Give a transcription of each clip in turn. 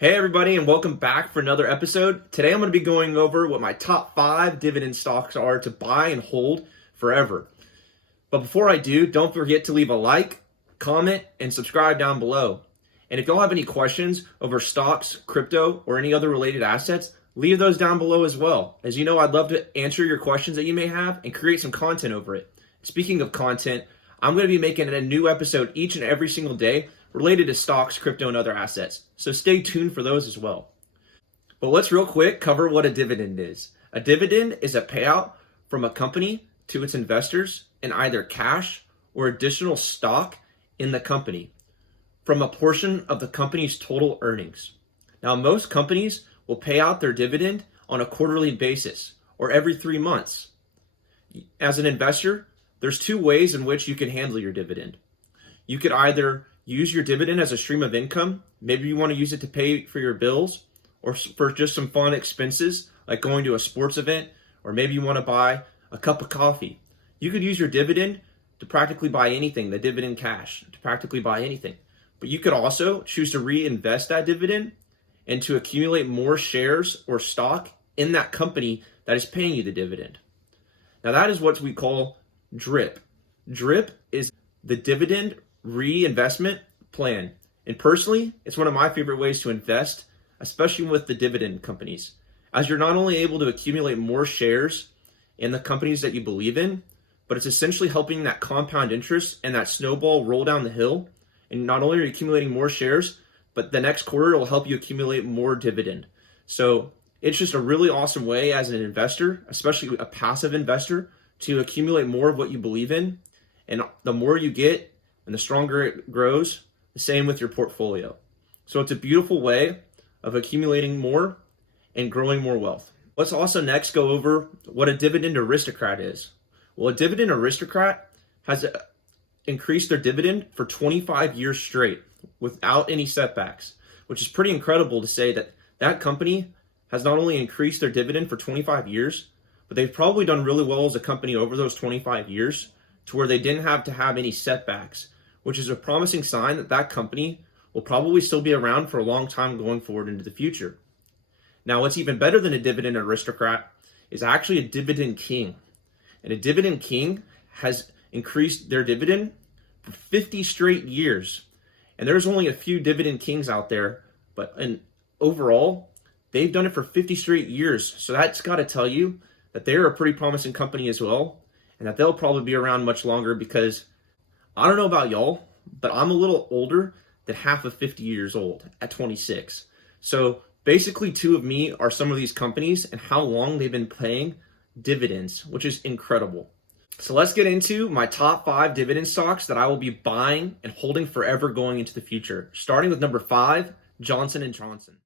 Hey everybody, and welcome back for another episode. Today I'm going to be going over what my top 5 dividend stocks are to buy and hold forever. But before I do, don't forget to leave a like, comment, and subscribe down below. And if y'all have any questions over stocks, crypto, or any other related assets, leave those down below as well. As you know, I'd love to answer your questions that you may have and create some content over it. Speaking of content, I'm going to be making a new episode each and every single day related to stocks, crypto, and other assets. So stay tuned for those as well. But let's real quick cover what a dividend is. A dividend is a payout from a company to its investors in either cash or additional stock in the company from a portion of the company's total earnings. Now, most companies will pay out their dividend on a quarterly basis or every 3 months. As an investor, there's 2 ways in which you can handle your dividend. You could either use your dividend as a stream of income. Maybe you want to use it to pay for your bills or for just some fun expenses like going to a sports event, or maybe you want to buy a cup of coffee. You could use your dividend to practically buy anything, the dividend cash, to practically buy anything. But you could also choose to reinvest that dividend and to accumulate more shares or stock in that company that is paying you the dividend. Now that is what we call DRIP. DRIP is the dividend reinvestment plan. And personally, it's one of my favorite ways to invest, especially with the dividend companies, as you're not only able to accumulate more shares in the companies that you believe in, but it's essentially helping that compound interest and that snowball roll down the hill. And not only are you accumulating more shares, but the next quarter it will help you accumulate more dividend. So it's just a really awesome way as an investor, especially a passive investor, to accumulate more of what you believe in. And the more you get and the stronger it grows, the same with your portfolio. So it's a beautiful way of accumulating more and growing more wealth. Let's also next go over what a dividend aristocrat is. Well, a dividend aristocrat has increased their dividend for 25 years straight without any setbacks, which is pretty incredible to say that that company has not only increased their dividend for 25 years, but they've probably done really well as a company over those 25 years to where they didn't have to have any setbacks, which is a promising sign that that company will probably still be around for a long time going forward into the future. Now, what's even better than a dividend aristocrat is actually a dividend king. And a dividend king has increased their dividend for 50 straight years. And there's only a few dividend kings out there, but overall, they've done it for 50 straight years. So that's got to tell you that they're a pretty promising company as well, and that they'll probably be around much longer, because I don't know about y'all, but I'm a little older than half of 50 years old at 26. So basically 2 of me are some of these companies and how long they've been paying dividends, which is incredible. So let's get into my top 5 dividend stocks that I will be buying and holding forever going into the future. Starting with number 5, Johnson & Johnson.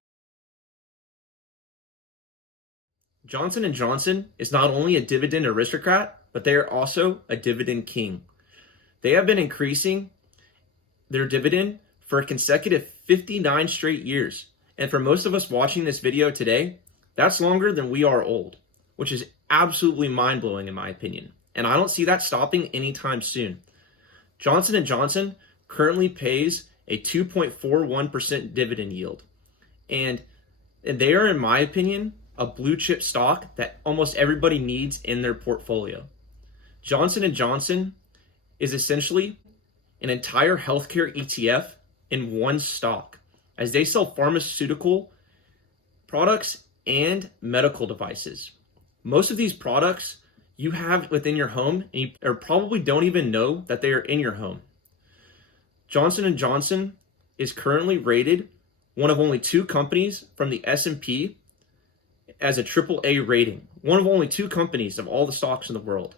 Johnson & Johnson is not only a dividend aristocrat, but they are also a dividend king. They have been increasing their dividend for a consecutive 59 straight years. And for most of us watching this video today, that's longer than we are old, which is absolutely mind-blowing in my opinion. And I don't see that stopping anytime soon. Johnson & Johnson currently pays a 2.41% dividend yield. And they are, in my opinion, a blue chip stock that almost everybody needs in their portfolio. Johnson & Johnson is essentially an entire healthcare ETF in one stock, as they sell pharmaceutical products and medical devices. Most of these products you have within your home, and you probably don't even know that they are in your home. Johnson & Johnson is currently rated one of only 2 companies from the S&P as a AAA rating. One of only 2 companies of all the stocks in the world.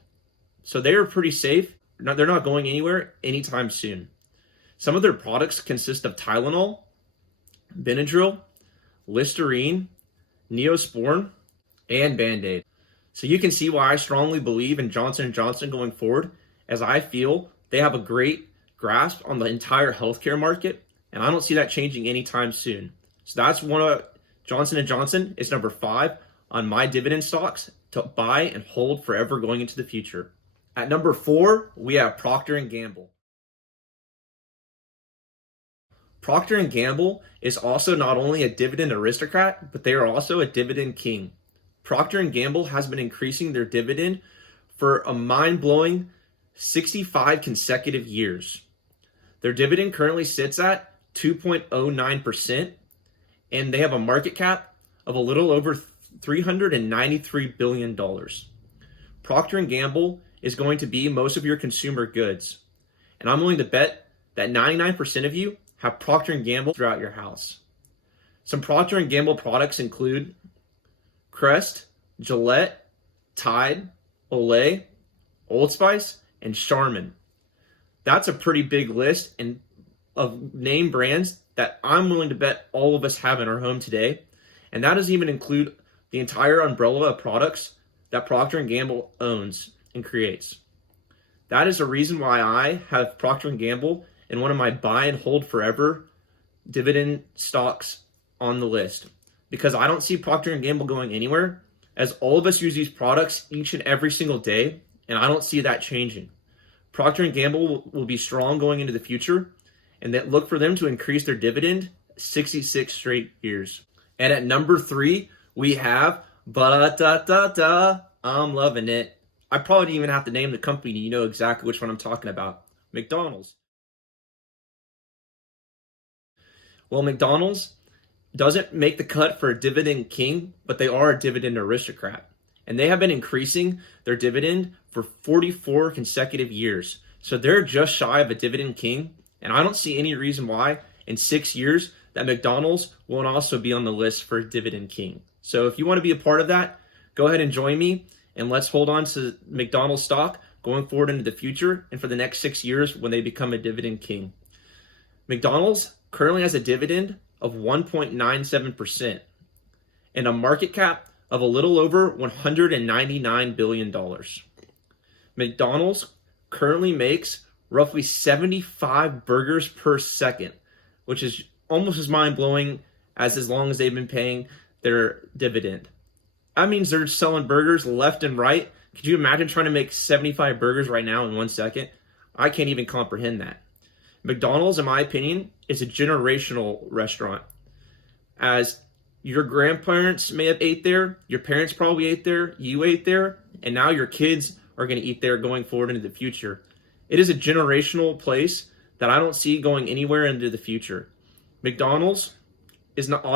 So they are pretty safe. They're not going anywhere anytime soon. Some of their products consist of Tylenol, Benadryl, Listerine, Neosporin, and Band-Aid. So you can see why I strongly believe in Johnson & Johnson going forward, as I feel they have a great grasp on the entire healthcare market, and I don't see that changing anytime soon. So that's one of Johnson & Johnson is number 5 on my dividend stocks to buy and hold forever going into the future. At number 4, we have Procter Gamble. Procter Gamble is also not only a dividend aristocrat, but they are also a dividend king. Procter Gamble has been increasing their dividend for a mind-blowing 65 consecutive years. Their dividend currently sits at 2.09%, and they have a market cap of a little over $393 billion. Procter & Gamble is going to be most of your consumer goods, and I'm willing to bet that 99% of you have Procter & Gamble throughout your house. Some Procter & Gamble products include Crest, Gillette, Tide, Olay, Old Spice, and Charmin. That's a pretty big list and of name brands that I'm willing to bet all of us have in our home today. And that doesn't even include the entire umbrella of products that Procter & Gamble owns and creates. That is the reason why I have Procter & Gamble in one of my buy and hold forever dividend stocks on the list, because I don't see Procter & Gamble going anywhere, as all of us use these products each and every single day, and I don't see that changing. Procter & Gamble will be strong going into the future, and that look for them to increase their dividend 66 straight years. And at number 3, we have I'm loving it. I probably didn't even have to name the company. You know exactly which one I'm talking about. McDonald's. Well, McDonald's doesn't make the cut for a dividend king, but they are a dividend aristocrat. And they have been increasing their dividend for 44 consecutive years. So they're just shy of a dividend king. And I don't see any reason why in 6 years that McDonald's won't also be on the list for a dividend king. So if you want to be a part of that, go ahead and join me, and let's hold on to McDonald's stock going forward into the future and for the next 6 years when they become a dividend king. McDonald's currently has a dividend of 1.97% and a market cap of a little over $199 billion. McDonald's currently makes roughly 75 burgers per second, which is almost as mind-blowing as long as they've been paying their dividend. That means they're selling burgers left and right. Could you imagine trying to make 75 burgers right now in 1 second? I can't even comprehend that. McDonald's, in my opinion, is a generational restaurant. As your grandparents may have ate there, your parents probably ate there, you ate there, and now your kids are going to eat there going forward into the future. It is a generational place that I don't see going anywhere into the future. McDonald's is not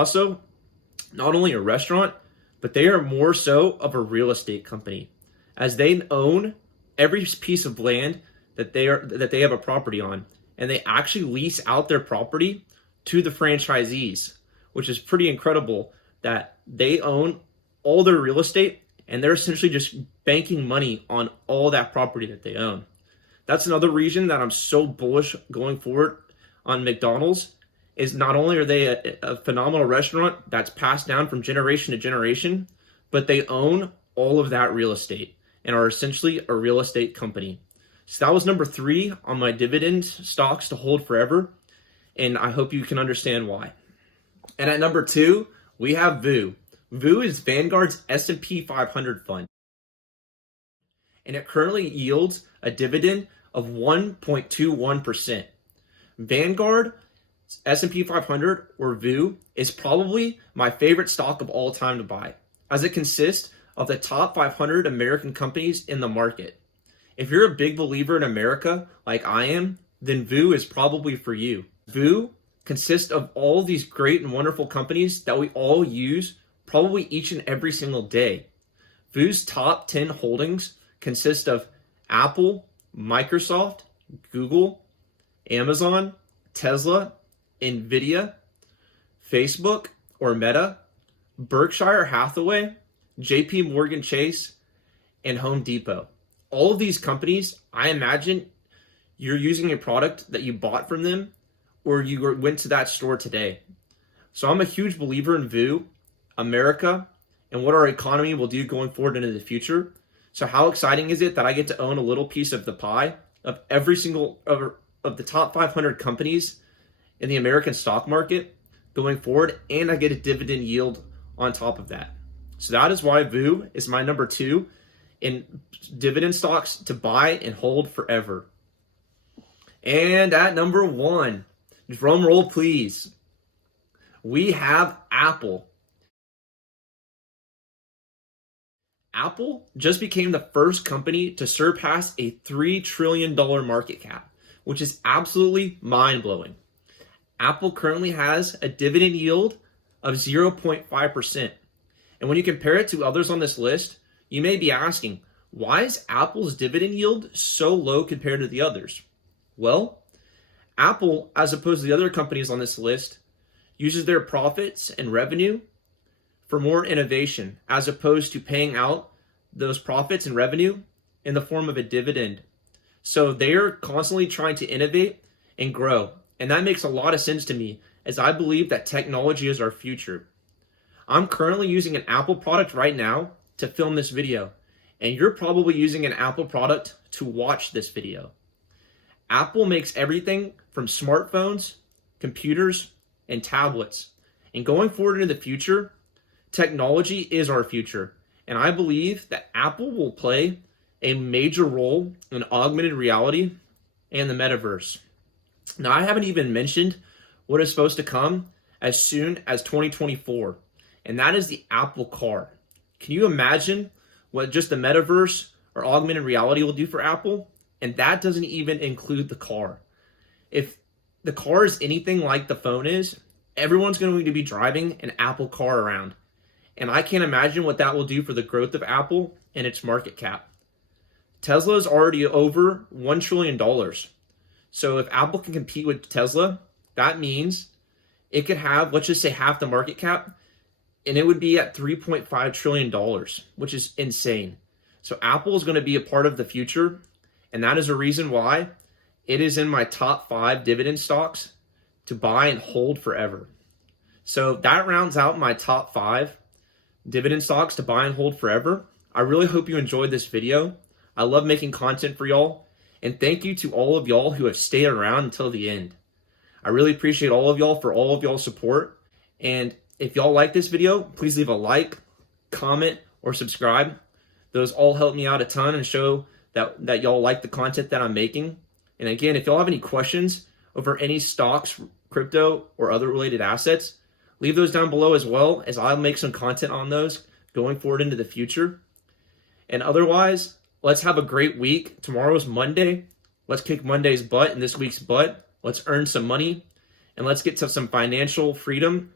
only a restaurant, but they are more so of a real estate company, as they own every piece of land that they have a property on, and they actually lease out their property to the franchisees, which is pretty incredible that they own all their real estate and they're essentially just banking money on all that property that they own. That's another reason that I'm so bullish going forward on McDonald's, is not only are they a phenomenal restaurant that's passed down from generation to generation, but they own all of that real estate and are essentially a real estate company. So that was number 3 on my dividend stocks to hold forever, and I hope you can understand why. And at number 2, we have VU. VU is Vanguard's S&P 500 fund, and it currently yields a dividend of 1.21%. Vanguard S&P 500, or VU, is probably my favorite stock of all time to buy, as it consists of the top 500 American companies in the market. If you're a big believer in America, like I am, then VU is probably for you. VU consists of all these great and wonderful companies that we all use probably each and every single day. VU's top 10 holdings consist of Apple, Microsoft, Google, Amazon, Tesla, Nvidia, Facebook or Meta, Berkshire Hathaway, JP Morgan Chase, and Home Depot. All of these companies, I imagine you're using a product that you bought from them or you went to that store today. So I'm a huge believer in VU, America, and what our economy will do going forward into the future. So how exciting is it that I get to own a little piece of the pie of every single of the top 500 companies in the American stock market going forward, and I get a dividend yield on top of that. So that is why VU is my number 2 in dividend stocks to buy and hold forever. And at number 1, Drum roll, please. We have Apple. Apple just became the first company to surpass a $3 trillion market cap, which is absolutely mind-blowing. Apple currently has a dividend yield of 0.5%. And when you compare it to others on this list, you may be asking, why is Apple's dividend yield so low compared to the others? Well, Apple, as opposed to the other companies on this list, uses their profits and revenue for more innovation, as opposed to paying out those profits and revenue in the form of a dividend. So they're constantly trying to innovate and grow. And that makes a lot of sense to me, as I believe that technology is our future. I'm currently using an Apple product right now to film this video, and you're probably using an Apple product to watch this video. Apple makes everything from smartphones, computers, and tablets. And going forward into the future, technology is our future. And I believe that Apple will play a major role in augmented reality and the metaverse. Now, I haven't even mentioned what is supposed to come as soon as 2024, and that is the Apple Car. Can you imagine what just the metaverse or augmented reality will do for Apple? And that doesn't even include the car. If the car is anything like the phone is, everyone's going to be driving an Apple car around. And I can't imagine what that will do for the growth of Apple and its market cap. Tesla is already over $1 trillion. So if Apple can compete with Tesla, that means it could have, let's just say, half the market cap, and it would be at $3.5 trillion, which is insane. So Apple is going to be a part of the future, and that is a reason why it is in my top 5 dividend stocks to buy and hold forever. So that rounds out my top 5 dividend stocks to buy and hold forever. I really hope you enjoyed this video. I love making content for y'all, and thank you to all of y'all who have stayed around until the end. I really appreciate all of y'all for all of y'all's support, and if y'all like this video, please leave a like, comment, or subscribe. Those all help me out a ton and show that y'all like the content that I'm making. And again, if y'all have any questions over any stocks, crypto, or other related assets, leave those down below as well, as I'll make some content on those going forward into the future. And otherwise, let's have a great week. Tomorrow's Monday. Let's kick Monday's butt and this week's butt. Let's earn some money, and let's get to some financial freedom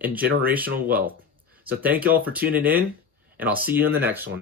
and generational wealth. So thank you all for tuning in, and I'll see you in the next one.